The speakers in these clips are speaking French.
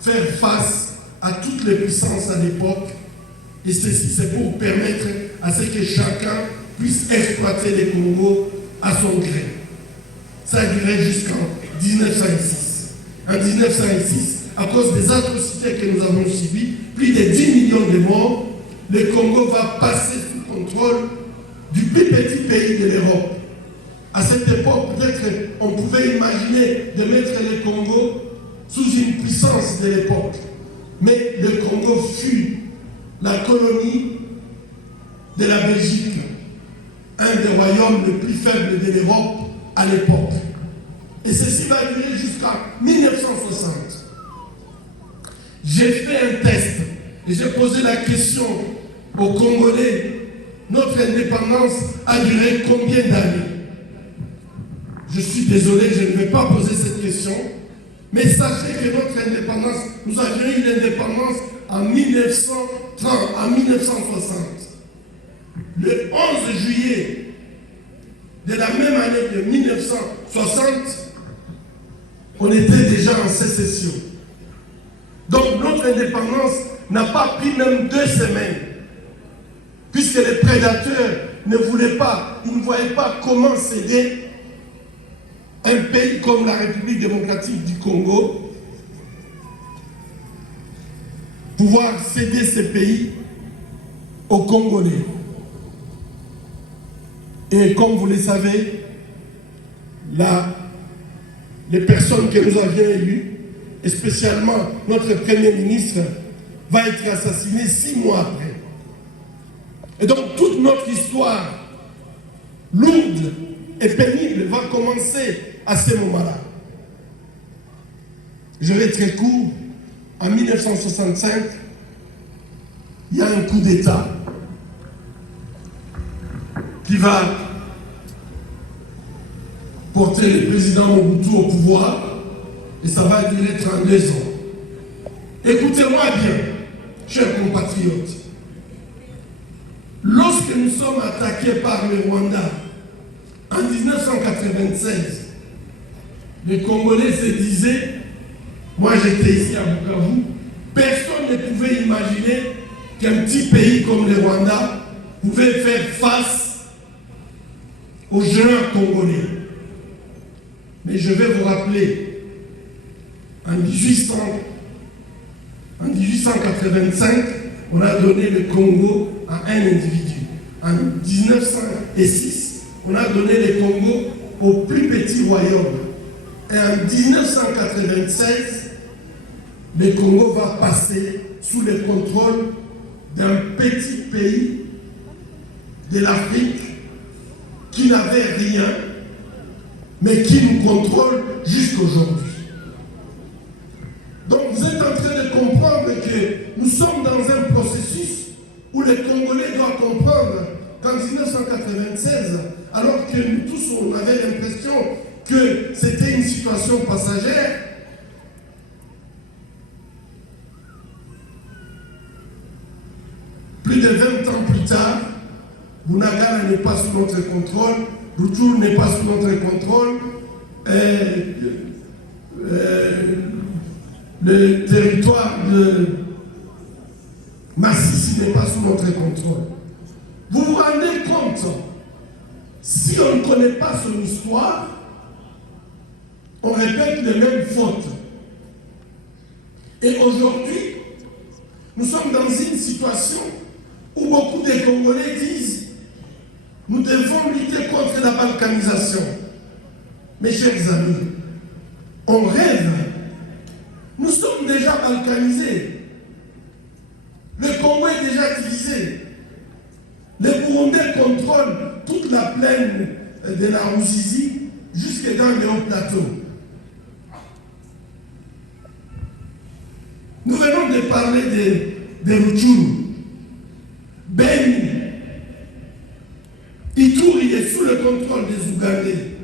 faire face à toutes les puissances à l'époque. Et ceci, c'est pour permettre à ce que chacun puisse exploiter les Congos à son gré. Ça a duré jusqu'en 1906. En 1906, à cause des atrocités que nous avons subies, plus de 10 millions de morts, le Congo va passer sous contrôle du plus petit pays de l'Europe. À cette époque, peut-être on pouvait imaginer de mettre le Congo sous une puissance de l'époque. Mais le Congo fut la colonie de la Belgique, un des royaumes les plus faibles de l'Europe à l'époque. Et ceci va durer jusqu'en 1960. J'ai fait un test et j'ai posé la question aux Congolais, notre indépendance a duré combien d'années? Je suis désolé, je ne vais pas poser cette question, mais sachez que notre indépendance, nous avions eu l'indépendance en 1930, en 1960. Le 11 juillet de la même année de 1960, on était déjà en sécession. Donc notre indépendance n'a pas pris même 2 semaines, puisque les prédateurs ne voulaient pas, ils ne voyaient pas comment céder un pays comme la République démocratique du Congo, pouvoir céder ce pays aux Congolais. Et comme vous le savez, les personnes que nous avions élues, et spécialement notre Premier ministre, va être assassiné 6 mois après. Et donc toute notre histoire lourde et pénible va commencer à ce moment-là. Je vais être très court. En 1965, il y a un coup d'État qui va porter le président Mobutu au pouvoir, et ça va durer 32 ans. Écoutez-moi bien, chers compatriotes. Lorsque nous sommes attaqués par le Rwanda en 1996, les Congolais se disaient, moi j'étais ici à Bukavu, personne ne pouvait imaginer qu'un petit pays comme le Rwanda pouvait faire face aux jeunes Congolais. Mais je vais vous rappeler, en 1885, on a donné le Congo à un individu. En 1906, on a donné le Congo au plus petit royaume. Et en 1996, le Congo va passer sous le contrôle d'un petit pays de l'Afrique qui n'avait rien, mais qui nous contrôle jusqu'aujourd'hui. Donc vous êtes en train de comprendre que nous sommes dans un processus où les Congolais doivent comprendre qu'en 1996, alors que nous tous on avait l'impression que c'était une situation passagère, plus de 20 ans plus tard, Bunagana n'est pas sous notre contrôle, Rutshuru n'est pas sous notre contrôle, le territoire de Massissi n'est pas sous notre contrôle. Vous vous rendez compte, si on ne connaît pas son histoire, on répète les mêmes fautes. Et aujourd'hui, nous sommes dans une situation où beaucoup de Congolais disent nous devons lutter contre la balkanisation. Mes chers amis, on rêve. Nous sommes déjà balkanisés. Le Congo est déjà divisé. Les Burundais contrôlent toute la plaine de la Ruzizi jusque dans les hauts plateaux. Nous venons de parler de Rutshuru. Beni, Ituri est sous le contrôle des Ougandais.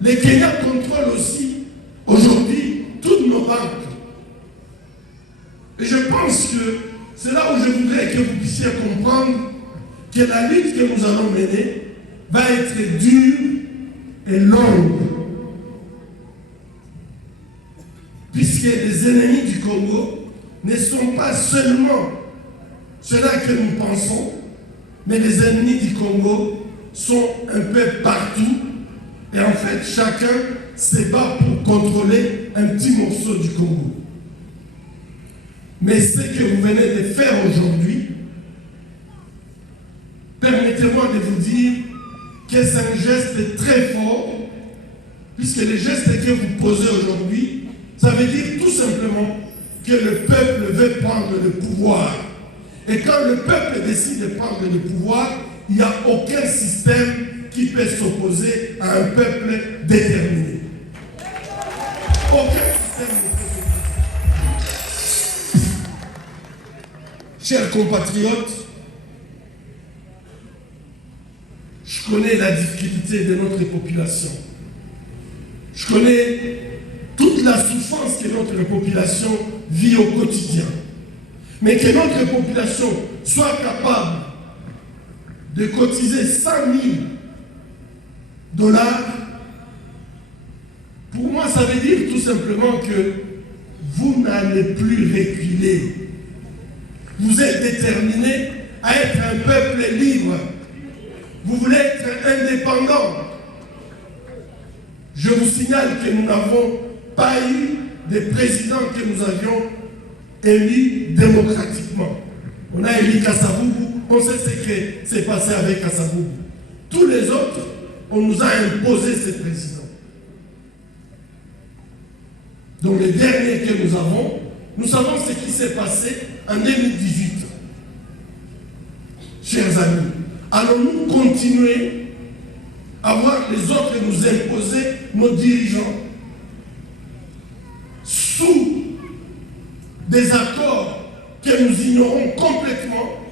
Les Kenyans contrôlent aussi aujourd'hui toutes nos banques. Et je pense que c'est là où je voudrais que vous puissiez comprendre que la lutte que nous allons mener va être dure et longue. Puisque puisque les ennemis du Congo ne sont pas seulement ceux-là que nous pensons, mais les ennemis du Congo sont un peu partout. Et en fait, chacun se bat pour contrôler un petit morceau du Congo. Mais ce que vous venez de faire aujourd'hui, permettez-moi de vous dire que c'est un geste très fort, puisque le geste que vous posez aujourd'hui, ça veut dire tout simplement que le peuple veut prendre le pouvoir. Et quand le peuple décide de prendre le pouvoir, il n'y a aucun système qui peut s'opposer à un peuple déterminé. Aucun système ne peut s'opposer. Chers compatriotes, je connais la difficulté de notre population. Je connais toute la souffrance que notre population vit au quotidien. Mais que notre population soit capable de cotiser 100 000 $, pour moi, ça veut dire tout simplement que vous n'allez plus reculer. Vous êtes déterminé à être un peuple libre. Vous voulez être indépendant. Je vous signale que nous n'avons pas eu de président que nous avions élu démocratiquement. On a élu Kasavubu, on sait ce qui s'est passé avec Kasavubu. Tous les autres, on nous a imposé ces présidents. Donc les derniers que nous savons ce qui s'est passé en 2018. Chers amis, allons-nous continuer à voir les autres nous imposer nos dirigeants sous des accords que nous ignorons complètement,